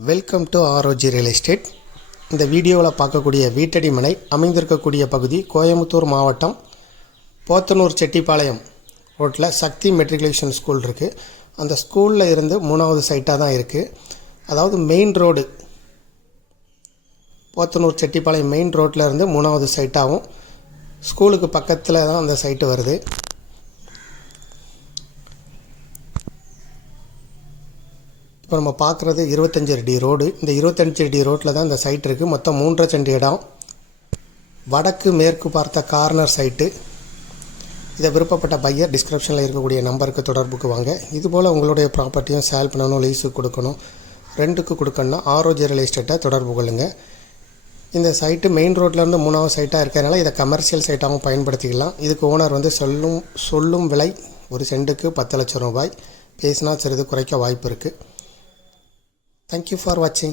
Welcome to ROG real estate. இந்த வீடியோவில் பார்க்கக்கூடிய வீட்டடி மனை அமைந்திருக்கக்கூடிய பகுதி கோயம்புத்தூர் மாவட்டம் போத்தனூர் செட்டிப்பாளையம் ரோட்டில் சக்தி மெட்ரிகுலேஷன் ஸ்கூல் இருக்குது. அந்த ஸ்கூலில் இருந்து 3வது சைட்டாக தான் இருக்குது. அதாவது main road Podanur Chettipalayam main ரோட்டில் இருந்து 3வது சைட்டாகவும் ஸ்கூலுக்கு பக்கத்தில் தான் அந்த சைட்டு வருது. இப்போ நம்ம பார்க்குறது 25 அடி ரோடு. இந்த 25 அடி ரோட்டில் தான் இந்த சைட் இருக்குது. மொத்தம் 3.5 சென்ட் இடம், வடக்கு மேற்கு பார்த்த கார்னர் சைட்டு. இதை விருப்பப்பட்ட பையர் டிஸ்கிரிப்ஷனில் இருக்கக்கூடிய நம்பருக்கு தொடர்புக்கு வாங்க. இதுபோல் உங்களுடைய ப்ராப்பர்ட்டியும் சேல் பண்ணணும், லீஸுக்கு கொடுக்கணும், ரெண்டுக்கு கொடுக்கணும்னா ஆர்ஓஜி ரியல் எஸ்டேட்டை தொடர்பு கொள்ளுங்கள். இந்த சைட்டு மெயின் ரோட்லேருந்து 3வது சைட்டாக இருக்கிறதுனால இதை கமர்ஷியல் சைட்டாகவும் பயன்படுத்திக்கலாம். இதுக்கு ஓனர் சொல்லும் விலை 1 சென்ட்டுக்கு 10 லட்சம் ரூபாய். பேசினா சிறிது குறைக்க வாய்ப்பு இருக்குது. Thank you for watching.